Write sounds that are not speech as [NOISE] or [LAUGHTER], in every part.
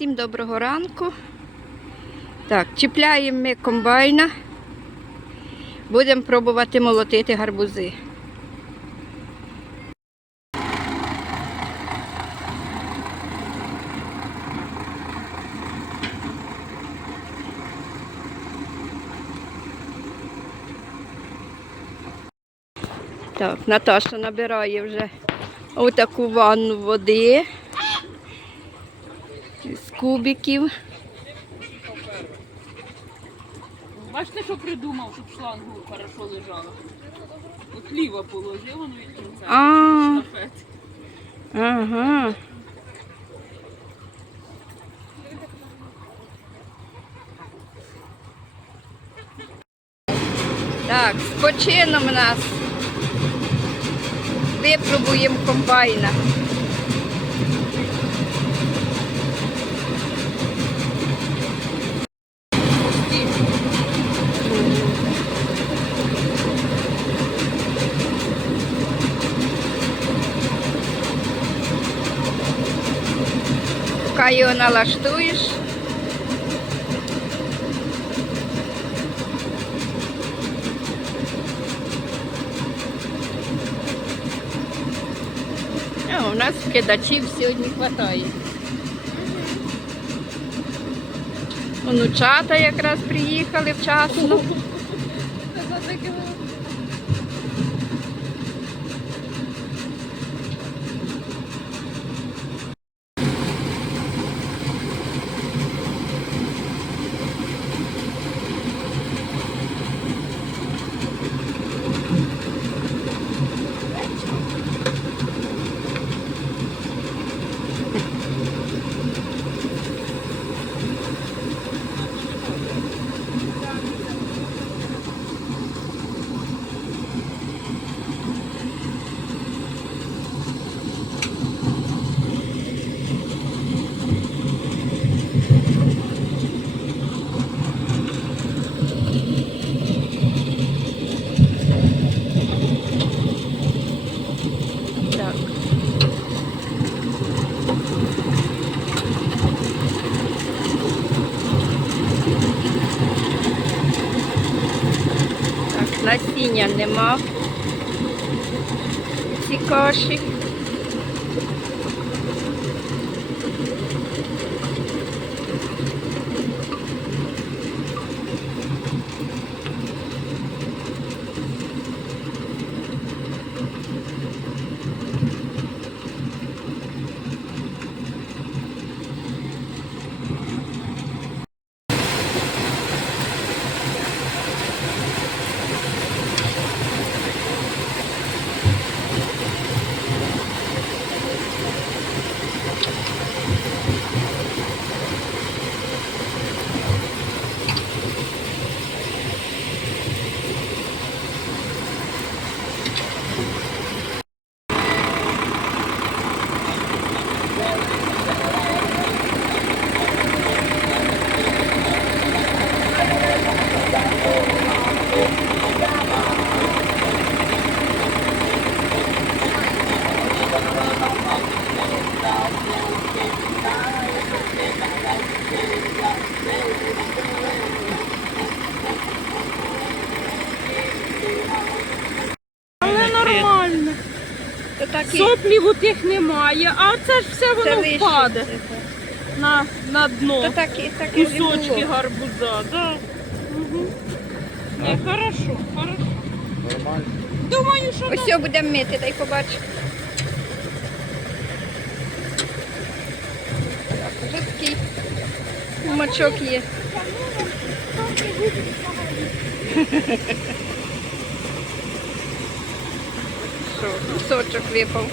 Всім доброго ранку. Так, чіпляємо ми комбайна. Будемо пробувати молотити гарбузи. Так, Наташа набирає вже отаку ванну води кубиків. Бачите, що придумав, щоб шлангу хорошо лежала? От ліво положив, воно від кінця. А. Штафет. Ага. Так, з почином нас. Випробуємо комбайна. Поки його налаштуєш. А, у нас кидачів сьогодні вистачає. Онучата якраз приїхали вчасно. [LAUGHS] Так. Так, насіння нема. в Ці каші. Але нормально. То так і Соплів у тих немає, а це ж все це воно лишиться. впаде на, на То дно. так і так і Кусочки було. гарбуза, да. Угу. Не, хорошо, хорошо. Нормально. Думаю, що Ось все будемо мити, дай побач. Так, вже такий мачок є. [LAUGHS] Що, кусочок випав.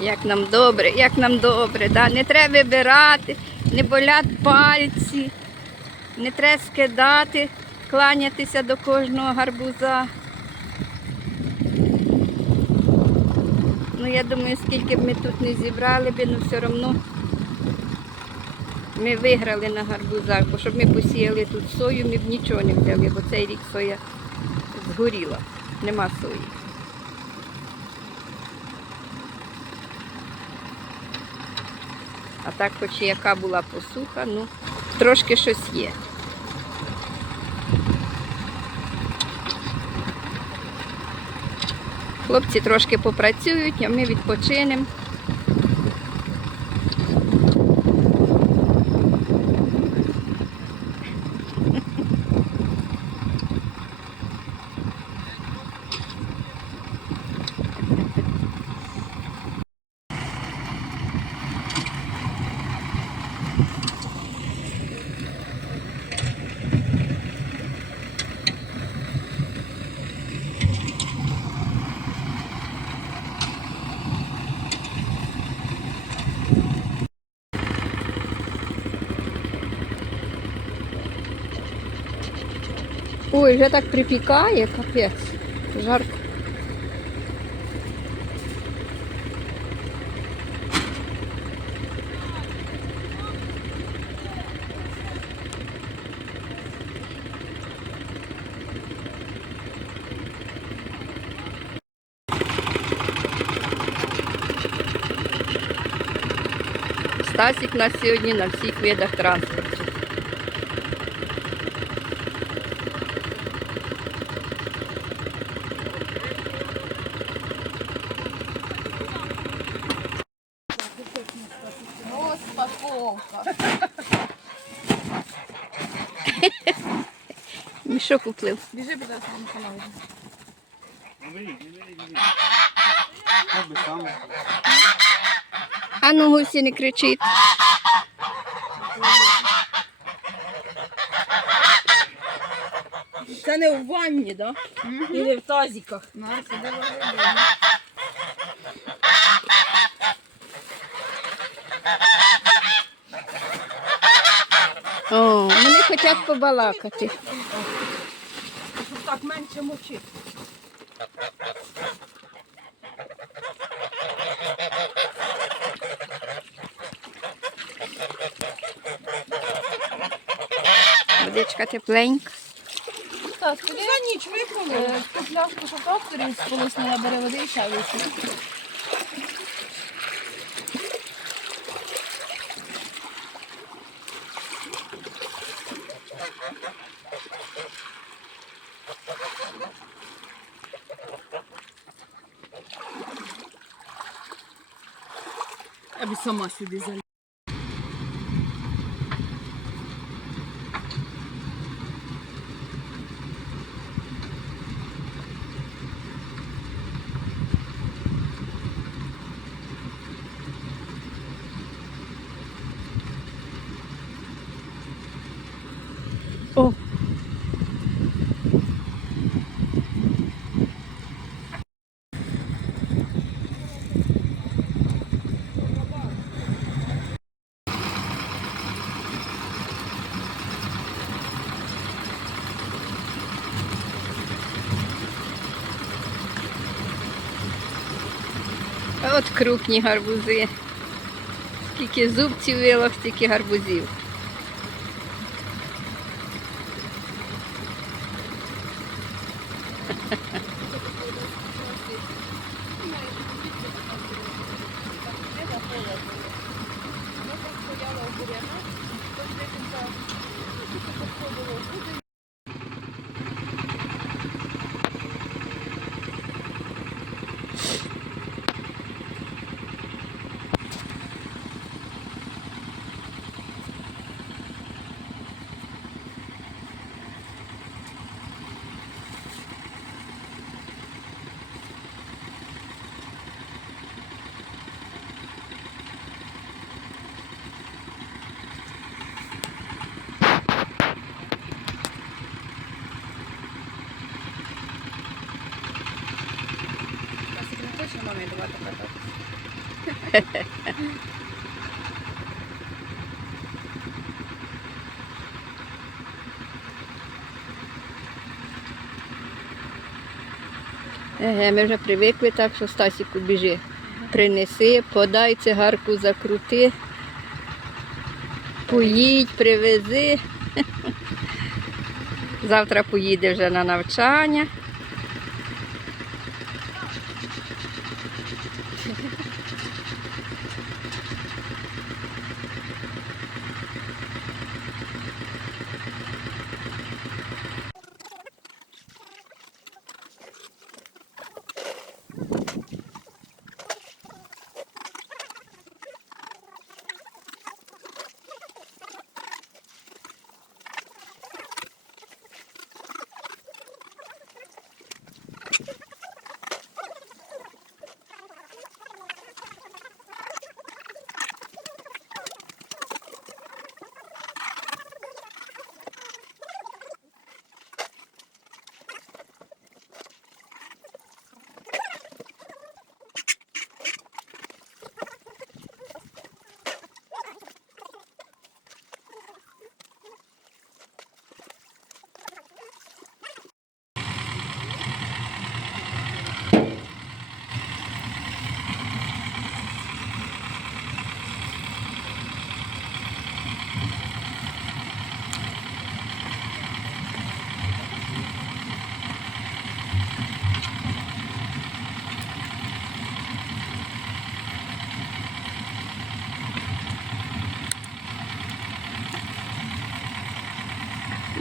Як нам добре, як нам добре, да? не треба вибирати, не болять пальці, не треба скидати, кланятися до кожного гарбуза. Ну, я думаю, скільки б ми тут не зібрали б, ну все одно ми виграли на гарбузах, бо щоб ми посіяли тут сою, ми б нічого не взяли, бо цей рік соя згоріла, нема сої. А так, хоч і яка була посуха, ну трошки щось є. Хлопці трошки попрацюють, а ми відпочинемо. Ой, вже так припікає, капець. Жарко. Стасік нас сьогодні на всіх видах транспорту. Мішок уплив. Біжи, будь ласка, на канал. Як. А ну гусі не кричить. Це не в ванні, да? І не в тазиках. Настя, давай. О, вони хочуть побалакати. Так менше мочить. Водичка тепленька. Так, ніч випнули, е, пляшку, тракторі сполоснула, бери води і чай вийшли. Я б крупні гарбузи. Скільки зубців вилах, стільки гарбузів. Ha ha ha. [LAUGHS] Еге, ми вже привикли, так що Стасіку біжи. Принеси, подай цигарку закрути, поїдь, привези. [LAUGHS] Завтра поїде вже на навчання.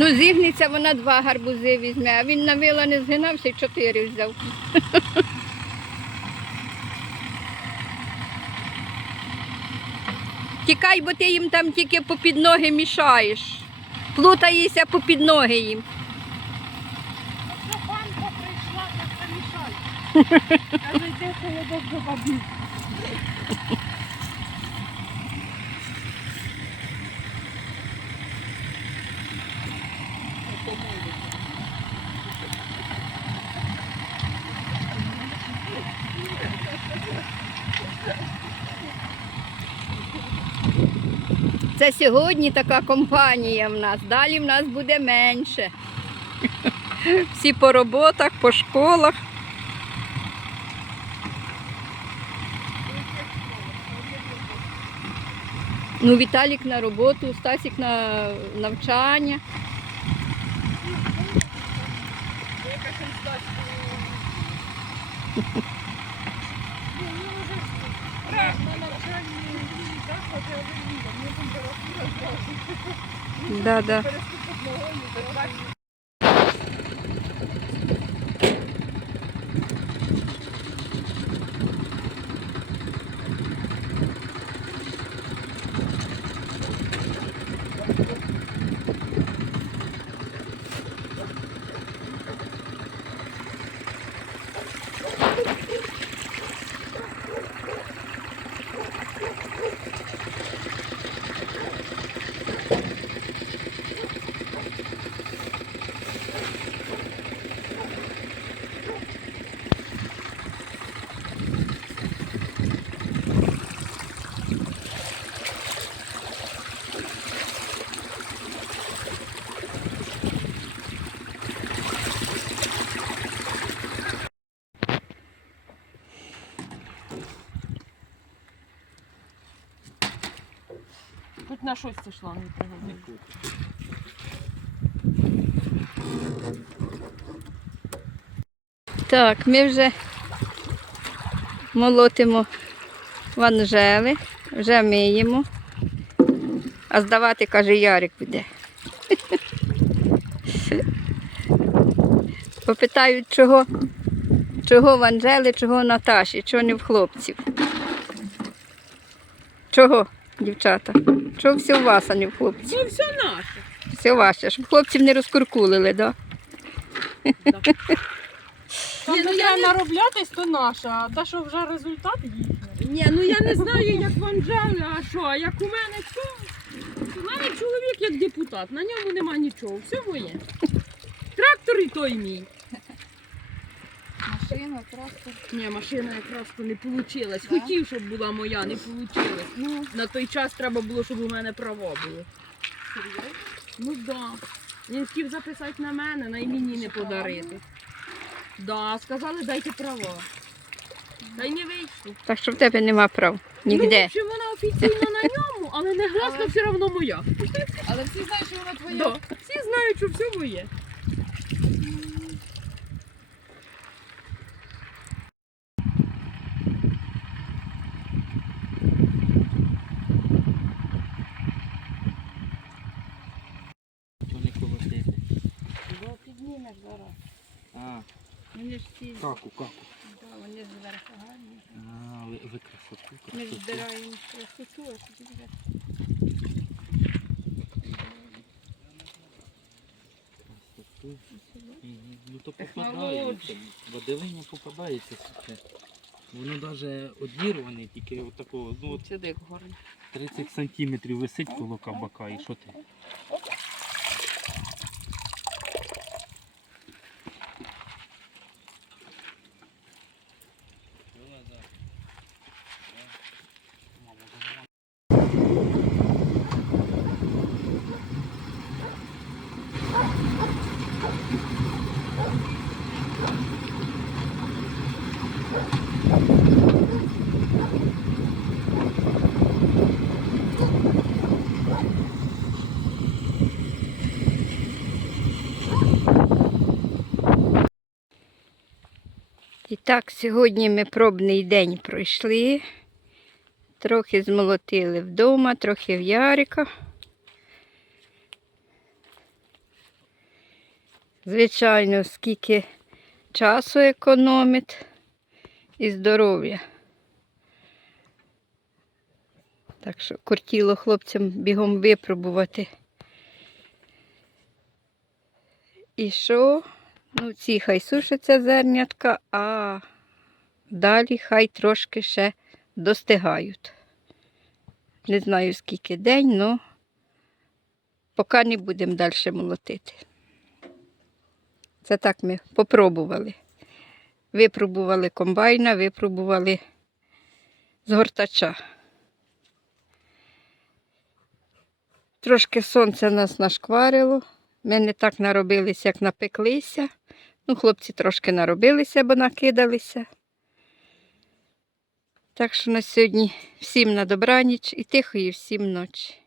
Ну, зігнеться, вона два гарбузи візьме, а він на вила не згинався і чотири взяв. [LAUGHS] Тікай, бо ти їм там тільки попід ноги мішаєш. Плутаєшся попід ноги їм. Панка прийшла, так [LAUGHS] замішай. Каже, йде холодок до бабі. Сьогодні така компанія в нас. Далі в нас буде менше. Всі по роботах, по школах. Ну, Віталік на роботу, Стасік на навчання. Да, да. На це шланги пригодні. Так, ми вже молотимо ванжели, вже миємо. А здавати, каже, Ярик буде. [LAUGHS] Попитають, чого, чого в Анжели, чого в Наташі, чого не в хлопців. Чого, дівчата? Чого все у вас, а не в хлопців? Ну все наше. Все ваше, щоб хлопців не розкуркулили, да? Там Ні, ну де я треба не- нароблятись, то наша, а та, що вже результат їхній. Ні, ну я не знаю, як в Анжели, а що, а як у мене то? У мене чоловік як депутат, на ньому нема нічого, все моє. Трактор і той мій. Машина, трактор. Ні, машина якраз то не вийшла. Хотів, щоб була моя, не вийшло. Ну, На той час треба було, щоб у мене права були. серйозно? Ну так. Да. Він хотів записати на мене, на імені не подарити. Да, сказали, дайте права. Та й не вийшло. Так що в тебе нема прав. Ну, Нігде. вона офіційно на [LAUGHS] ньому, але не гласка Але- все одно моя. Але всі знають, що вона твоя. Да. Всі знають, що все моє. Чого не колотити? Бо піднімеш зараз. А, Вони ж ці, каку, каку. да, вони зверху гарні. А, ви, ви красоту, Ми ж красоту. збираємо красоту, а тоді вже красоту. Мгм. Ну то Технології. попадається. Водилиня попадається суке. Воно навіть одірване, тільки отакого, ну от Сюди як гарно. 30 сантиметрів висить коло кабака і що ти? І так, сьогодні ми пробний день пройшли. Трохи змолотили вдома, трохи в Ярика. Звичайно, скільки часу економить і здоров'я. Так що кортіло хлопцям бігом випробувати. І що? Ну, ці хай сушаться зернятка, а далі хай трошки ще достигають. Не знаю скільки день, але поки не будемо далі молотити. Це так ми попробували. Випробували комбайна, випробували згортача. Трошки сонце нас нашкварило. Ми не так наробилися, як напеклися. Ну, хлопці трошки наробилися, бо накидалися. Так що на сьогодні всім на добраніч і тихої всім ночі.